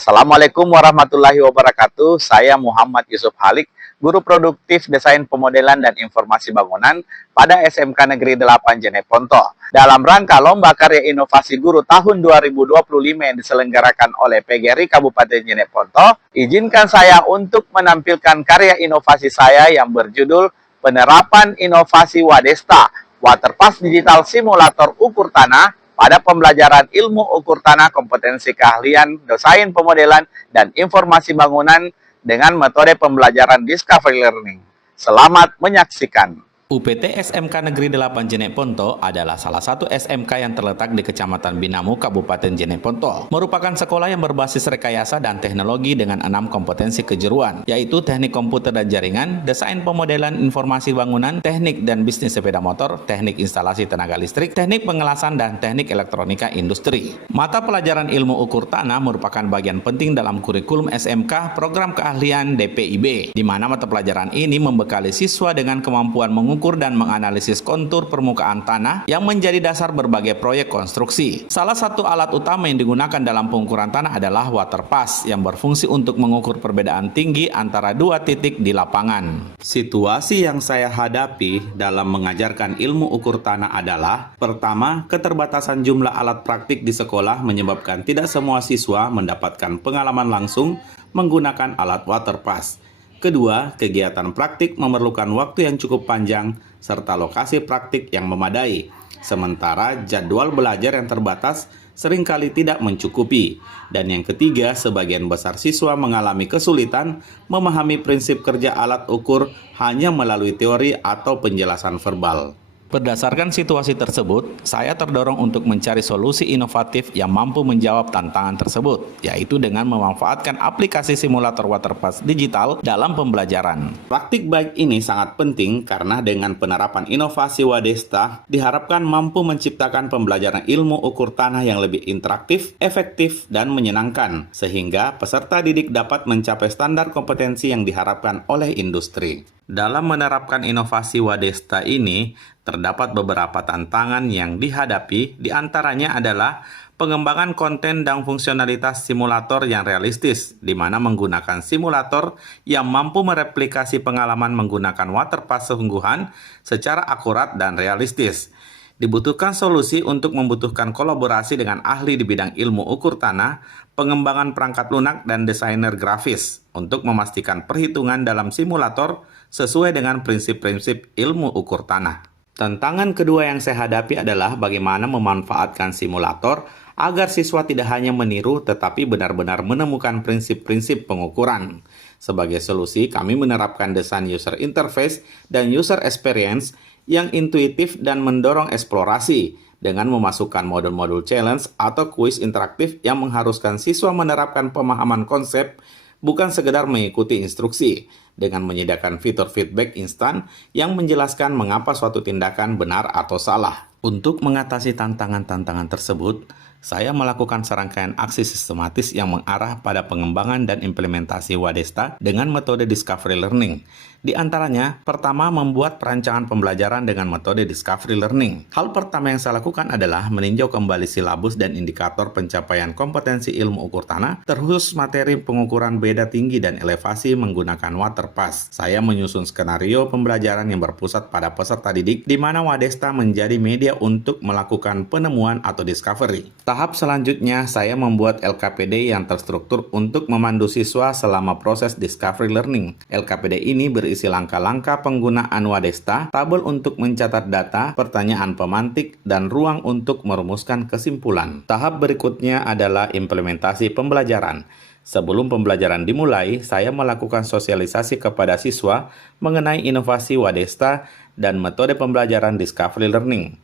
Assalamualaikum warahmatullahi wabarakatuh. Saya Muhammad Yusuf Halik, Guru Produktif Desain Pemodelan dan Informasi Bangunan pada SMK Negeri 8 Jeneponto. Dalam rangka Lomba Karya Inovasi Guru tahun 2025 yang diselenggarakan oleh PGRI Kabupaten Jeneponto, izinkan saya untuk menampilkan karya inovasi saya yang berjudul Penerapan Inovasi Wadesta, Waterpass Digital Simulator Ukur Tanah, pada pembelajaran ilmu ukur tanah kompetensi keahlian, desain pemodelan, dan informasi bangunan dengan metode pembelajaran Discovery Learning. Selamat menyaksikan. UPT SMK Negeri 8 Jeneponto adalah salah satu SMK yang terletak di Kecamatan Binamu, Kabupaten Jeneponto. Merupakan sekolah yang berbasis rekayasa dan teknologi dengan 6 kompetensi kejuruan, yaitu teknik komputer dan jaringan, desain pemodelan informasi bangunan, teknik dan bisnis sepeda motor, teknik instalasi tenaga listrik, teknik pengelasan, dan teknik elektronika industri. Mata pelajaran ilmu ukur tanah merupakan bagian penting dalam kurikulum SMK program keahlian DPIB, di mana mata pelajaran ini membekali siswa dengan kemampuan mengukur dan menganalisis kontur permukaan tanah yang menjadi dasar berbagai proyek konstruksi. Salah satu alat utama yang digunakan dalam pengukuran tanah adalah waterpass yang berfungsi untuk mengukur perbedaan tinggi antara dua titik di lapangan. Situasi yang saya hadapi dalam mengajarkan ilmu ukur tanah adalah: pertama, keterbatasan jumlah alat praktik di sekolah menyebabkan tidak semua siswa mendapatkan pengalaman langsung menggunakan alat waterpass. Kedua, kegiatan praktik memerlukan waktu yang cukup panjang serta lokasi praktik yang memadai. Sementara jadwal belajar yang terbatas seringkali tidak mencukupi. Dan yang ketiga, sebagian besar siswa mengalami kesulitan memahami prinsip kerja alat ukur hanya melalui teori atau penjelasan verbal. Berdasarkan situasi tersebut, saya terdorong untuk mencari solusi inovatif yang mampu menjawab tantangan tersebut, yaitu dengan memanfaatkan aplikasi simulator waterpass digital dalam pembelajaran. Praktik baik ini sangat penting karena dengan penerapan inovasi Wadesta diharapkan mampu menciptakan pembelajaran ilmu ukur tanah yang lebih interaktif, efektif, dan menyenangkan, sehingga peserta didik dapat mencapai standar kompetensi yang diharapkan oleh industri. Dalam menerapkan inovasi Wadesta ini, terdapat beberapa tantangan yang dihadapi, diantaranya adalah pengembangan konten dan fungsionalitas simulator yang realistis, di mana menggunakan simulator yang mampu mereplikasi pengalaman menggunakan waterpass sesungguhan secara akurat dan realistis. Dibutuhkan solusi untuk membutuhkan kolaborasi dengan ahli di bidang ilmu ukur tanah, pengembangan perangkat lunak, dan desainer grafis untuk memastikan perhitungan dalam simulator sesuai dengan prinsip-prinsip ilmu ukur tanah. Tantangan kedua yang saya hadapi adalah bagaimana memanfaatkan simulator agar siswa tidak hanya meniru tetapi benar-benar menemukan prinsip-prinsip pengukuran. Sebagai solusi, kami menerapkan desain user interface dan user experience yang intuitif dan mendorong eksplorasi dengan memasukkan modul-modul challenge atau kuis interaktif yang mengharuskan siswa menerapkan pemahaman konsep, bukan sekedar mengikuti instruksi, dengan menyediakan fitur feedback instan yang menjelaskan mengapa suatu tindakan benar atau salah. Untuk mengatasi tantangan-tantangan tersebut, saya melakukan serangkaian aksi sistematis yang mengarah pada pengembangan dan implementasi Wadesta dengan metode Discovery Learning. Di antaranya, pertama, membuat perancangan pembelajaran dengan metode Discovery Learning. Hal pertama yang saya lakukan adalah meninjau kembali silabus dan indikator pencapaian kompetensi ilmu ukur tanah, terkhusus materi pengukuran beda tinggi dan elevasi menggunakan waterpass. Saya menyusun skenario pembelajaran yang berpusat pada peserta didik, di mana Wadesta menjadi media untuk melakukan penemuan atau discovery. Tahap selanjutnya, saya membuat LKPD yang terstruktur untuk memandu siswa selama proses Discovery Learning. LKPD ini berisi langkah-langkah penggunaan Wadesta, tabel untuk mencatat data, pertanyaan pemantik, dan ruang untuk merumuskan kesimpulan. Tahap berikutnya adalah implementasi pembelajaran. Sebelum pembelajaran dimulai, saya melakukan sosialisasi kepada siswa mengenai inovasi Wadesta dan metode pembelajaran Discovery Learning.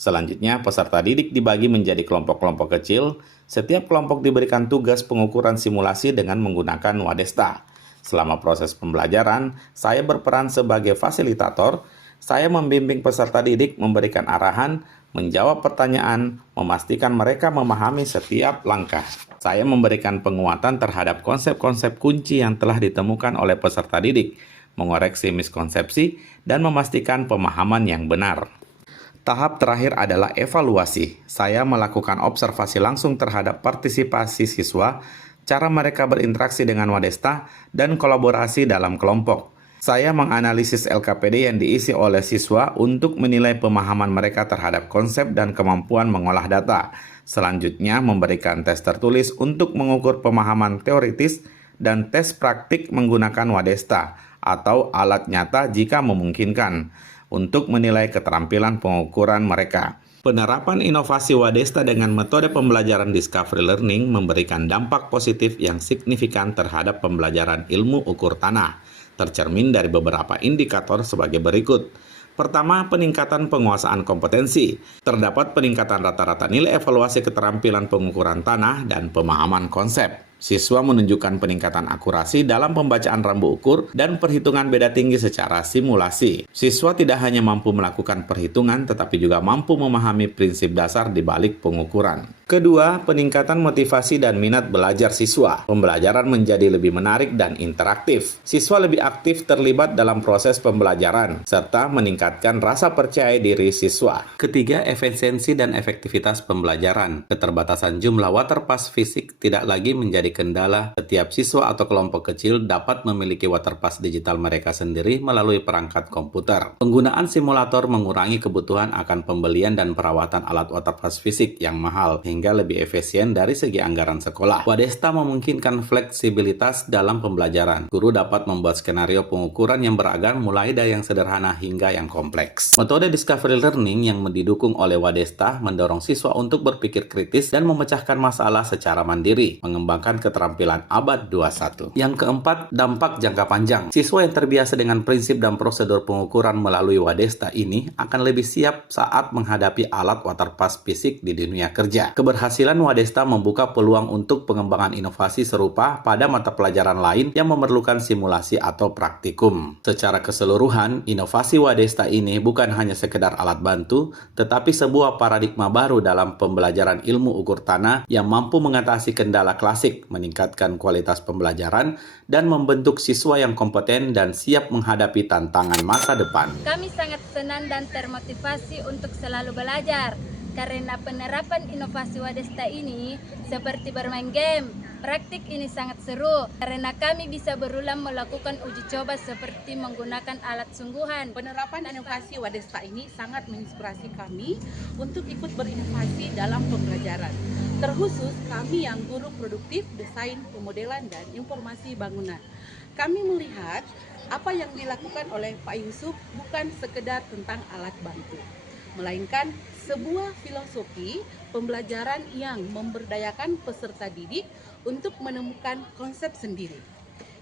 Selanjutnya, peserta didik dibagi menjadi kelompok-kelompok kecil. Setiap kelompok diberikan tugas pengukuran simulasi dengan menggunakan Wadesta. Selama proses pembelajaran, saya berperan sebagai fasilitator. Saya membimbing peserta didik, memberikan arahan, menjawab pertanyaan, memastikan mereka memahami setiap langkah. Saya memberikan penguatan terhadap konsep-konsep kunci yang telah ditemukan oleh peserta didik, mengoreksi miskonsepsi, dan memastikan pemahaman yang benar. Tahap terakhir adalah evaluasi. Saya melakukan observasi langsung terhadap partisipasi siswa, cara mereka berinteraksi dengan Wadesta, dan kolaborasi dalam kelompok. Saya menganalisis LKPD yang diisi oleh siswa untuk menilai pemahaman mereka terhadap konsep dan kemampuan mengolah data. Selanjutnya, memberikan tes tertulis untuk mengukur pemahaman teoritis dan tes praktik menggunakan Wadesta atau alat nyata jika memungkinkan untuk menilai keterampilan pengukuran mereka. Penerapan inovasi Wadesta dengan metode pembelajaran Discovery Learning memberikan dampak positif yang signifikan terhadap pembelajaran ilmu ukur tanah, tercermin dari beberapa indikator sebagai berikut. Pertama, peningkatan penguasaan kompetensi. Terdapat peningkatan rata-rata nilai evaluasi keterampilan pengukuran tanah dan pemahaman konsep. Siswa menunjukkan peningkatan akurasi dalam pembacaan rambu ukur dan perhitungan beda tinggi secara simulasi. Siswa tidak hanya mampu melakukan perhitungan, tetapi juga mampu memahami prinsip dasar di balik pengukuran. Kedua, peningkatan motivasi dan minat belajar siswa. Pembelajaran menjadi lebih menarik dan interaktif. Siswa lebih aktif terlibat dalam proses pembelajaran, serta meningkatkan rasa percaya diri siswa. Ketiga, efisiensi dan efektivitas pembelajaran. Keterbatasan jumlah waterpass fisik tidak lagi menjadi kendala. Setiap siswa atau kelompok kecil dapat memiliki waterpass digital mereka sendiri melalui perangkat komputer. Penggunaan simulator mengurangi kebutuhan akan pembelian dan perawatan alat waterpass fisik yang mahal, hingga lebih efisien dari segi anggaran sekolah. Wadesta memungkinkan fleksibilitas dalam pembelajaran. Guru dapat membuat skenario pengukuran yang beragam mulai dari yang sederhana hingga yang kompleks. Metode Discovery Learning yang didukung oleh Wadesta mendorong siswa untuk berpikir kritis dan memecahkan masalah secara mandiri, mengembangkan keterampilan abad 21. Yang keempat, dampak jangka panjang. Siswa yang terbiasa dengan prinsip dan prosedur pengukuran melalui Wadesta ini akan lebih siap saat menghadapi alat waterpass fisik di dunia kerja. Keberhasilan Wadesta membuka peluang untuk pengembangan inovasi serupa pada mata pelajaran lain yang memerlukan simulasi atau praktikum. Secara keseluruhan, inovasi Wadesta ini bukan hanya sekedar alat bantu, tetapi sebuah paradigma baru dalam pembelajaran ilmu ukur tanah yang mampu mengatasi kendala klasik, meningkatkan kualitas pembelajaran, dan membentuk siswa yang kompeten dan siap menghadapi tantangan masa depan. Kami sangat senang dan termotivasi untuk selalu belajar, karena penerapan inovasi Wadesta ini seperti bermain game. Praktik ini sangat seru karena kami bisa berulang melakukan uji coba seperti menggunakan alat sungguhan. Penerapan inovasi Wadesta ini sangat menginspirasi kami untuk ikut berinovasi dalam pembelajaran. Terkhusus kami yang guru produktif desain, pemodelan, dan informasi bangunan. Kami melihat apa yang dilakukan oleh Pak Yusuf bukan sekedar tentang alat bantu, melainkan sebuah filosofi pembelajaran yang memberdayakan peserta didik untuk menemukan konsep sendiri.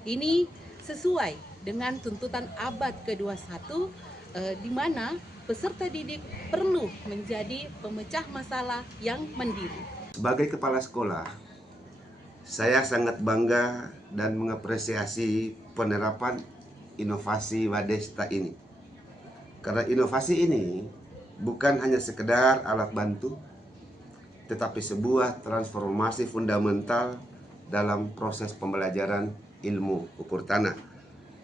Ini sesuai dengan tuntutan abad ke-21 di mana peserta didik perlu menjadi pemecah masalah yang mandiri. Sebagai kepala sekolah, saya sangat bangga dan mengapresiasi penerapan inovasi Wadesta ini. Karena inovasi ini bukan hanya sekedar alat bantu, tetapi sebuah transformasi fundamental dalam proses pembelajaran ilmu ukur tanah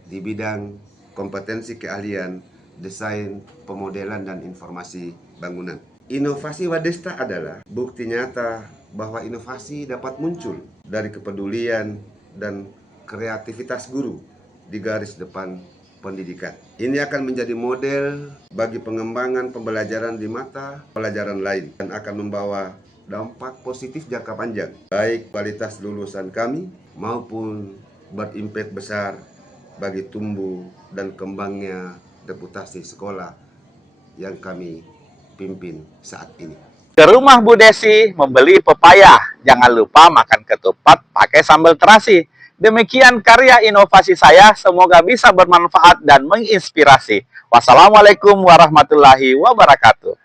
di bidang kompetensi keahlian, desain, pemodelan, dan informasi bangunan. Inovasi Wadesta adalah bukti nyata bahwa inovasi dapat muncul dari kepedulian dan kreativitas guru di garis depan pendidikan. Ini akan menjadi model bagi pengembangan pembelajaran di mata pelajaran lain dan akan membawa dampak positif jangka panjang, baik kualitas lulusan kami maupun berimpak besar bagi tumbuh dan kembangnya reputasi sekolah yang kami pimpin saat ini. Ke rumah Bu Desi membeli pepaya, jangan lupa makan ketupat pakai sambal terasi. Demikian karya inovasi saya, semoga bisa bermanfaat dan menginspirasi. Wassalamualaikum warahmatullahi wabarakatuh.